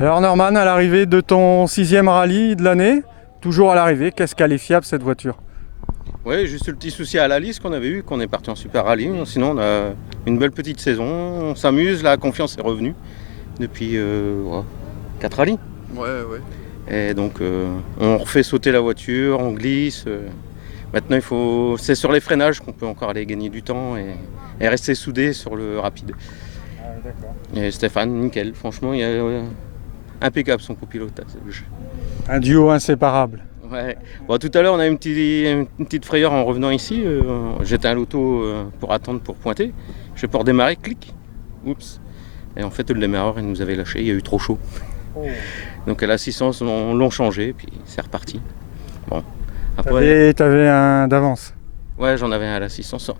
Alors Norman, à l'arrivée de ton 6e rallye de l'année, toujours à l'arrivée, qu'est-ce qu'elle est fiable cette voiture? Oui, juste le petit souci à la liste qu'on avait eu, qu'on est parti en super rallye. Sinon, on a une belle petite saison, on s'amuse, la confiance est revenue depuis 4 rallyes. Ouais. Et donc, on refait sauter la voiture, on glisse. Maintenant, c'est sur les freinages qu'on peut encore aller gagner du temps et rester soudé sur le rapide. Ah, d'accord. Et Stéphane, nickel, franchement, il est impeccable son copilotage. Un duo inséparable. Ouais. Bon, tout à l'heure, on a eu une petite frayeur en revenant ici. J'étais à l'auto pour attendre pour pointer. Je vais pour démarrer, clic. Oups. Et en fait, le démarreur, il nous avait lâché. Il y a eu trop chaud. Oh. Donc à l'assistance, on l'ont changé, puis c'est reparti. Bon. Après, T'avais un d'avance. ouais, j'en avais un à l'assistance.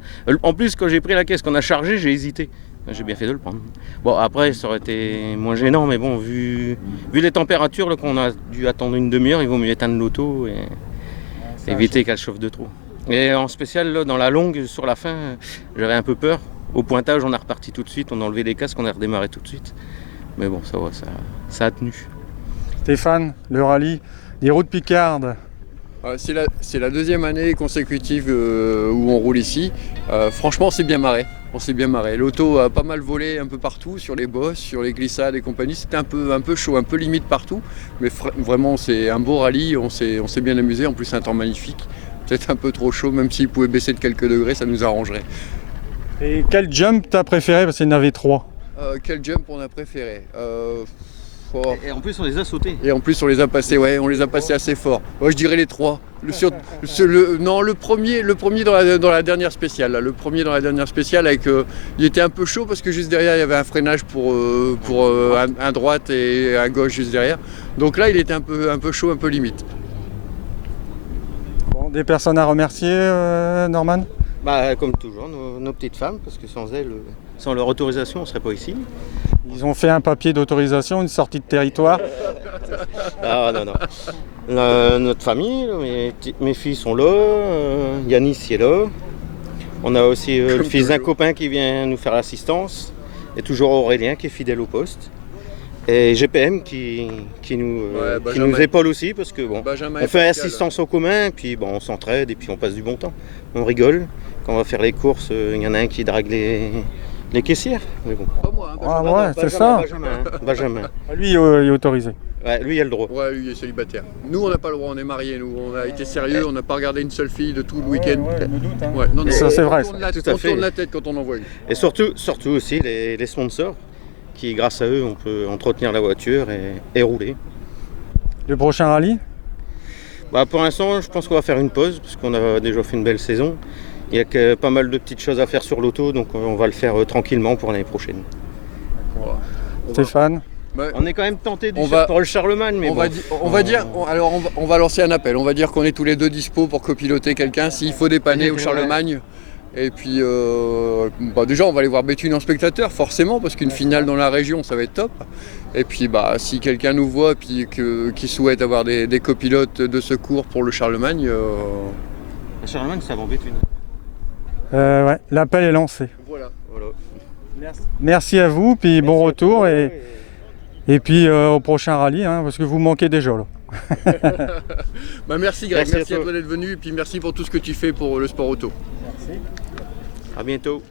En plus, quand j'ai pris la caisse qu'on a chargée, j'ai hésité. J'ai bien fait de le prendre. Bon, après, ça aurait été moins gênant, mais bon, vu les températures là, qu'on a dû attendre une demi-heure, il vaut mieux éteindre l'auto et éviter qu'elle chauffe de trop. Et en spécial, là, dans la longue, sur la fin, j'avais un peu peur. Au pointage, on a reparti tout de suite, on a enlevé les casques, on a redémarré tout de suite. Mais bon, ça a tenu. Stéphane, le rallye des routes picardes. C'est la deuxième année consécutive où on roule ici. Franchement, on s'est bien marré. L'auto a pas mal volé un peu partout, sur les bosses, sur les glissades et compagnie. C'était un peu chaud, un peu limite partout. Mais vraiment, c'est un beau rallye. On s'est bien amusé. En plus, c'est un temps magnifique. Peut-être un peu trop chaud, même s'il pouvait baisser de quelques degrés, ça nous arrangerait. Et quel jump t'as préféré? Parce qu'il y en avait 3. Quel jump on a préféré? Et en plus, on les a sautés. Et en plus, on les a passés, on les a passés assez fort. Ouais, je dirais les 3. Le premier dans la dernière spéciale. Là. Le premier dans la dernière spéciale, il était un peu chaud parce que juste derrière, il y avait un freinage pour un droite et un gauche juste derrière. Donc là, il était un peu chaud, un peu limite. Bon, des personnes à remercier, Norman? Bah, comme toujours, nos petites femmes, parce que sans elles, sans leur autorisation, on ne serait pas ici. Ils ont fait un papier d'autorisation, une sortie de territoire. Ah non. Notre famille, mes filles sont là, Yanis est là. On a aussi le fils d'un copain qui vient nous faire l'assistance. Et toujours Aurélien qui est fidèle au poste. Et GPM qui nous épaule aussi parce que bon, on fait assistance au commun, puis bon, on s'entraide et puis on passe du bon temps. On rigole. Quand on va faire les courses, il y en a un qui drague les caissières. Mais bon. Pas moi, Ouais, c'est ça. Benjamin. Lui, il est autorisé. Ouais, lui, il a le droit. Ouais, lui, il est célibataire. Nous, on n'a pas le droit, on est mariés. Nous, on a été sérieux, on n'a pas regardé une seule fille de tout le week-end. Ouais, je me doute, hein. Ouais, non, Ça, c'est vrai. Tout à On fait. tourne la tête quand on en voit une. Et surtout aussi les sponsors, qui grâce à eux, on peut entretenir la voiture et rouler. Le prochain rallye? Bah, pour l'instant, je pense qu'on va faire une pause, parce qu'on a déjà fait une belle saison. Il y a que pas mal de petites choses à faire sur l'auto, donc on va le faire tranquillement pour l'année prochaine. Stéphane? On est quand même tenté pour le Charlemagne, mais on va lancer un appel. On va dire qu'on est tous les deux dispo pour copiloter quelqu'un s'il faut dépanner au Charlemagne. Et puis, déjà, on va aller voir Béthune en spectateur, forcément, parce qu'une finale dans la région, ça va être top. Et puis, si quelqu'un nous voit et qui souhaite avoir des copilotes de secours pour le Charlemagne... Le Charlemagne, c'est avant Béthune. Ouais, l'appel est lancé. Voilà. Merci à vous, puis bon retour et puis au prochain rallye, hein, parce que vous manquez déjà là. Merci Greg, Merci merci à toi d'être venu et puis merci pour tout ce que tu fais pour le sport auto. Merci. À bientôt.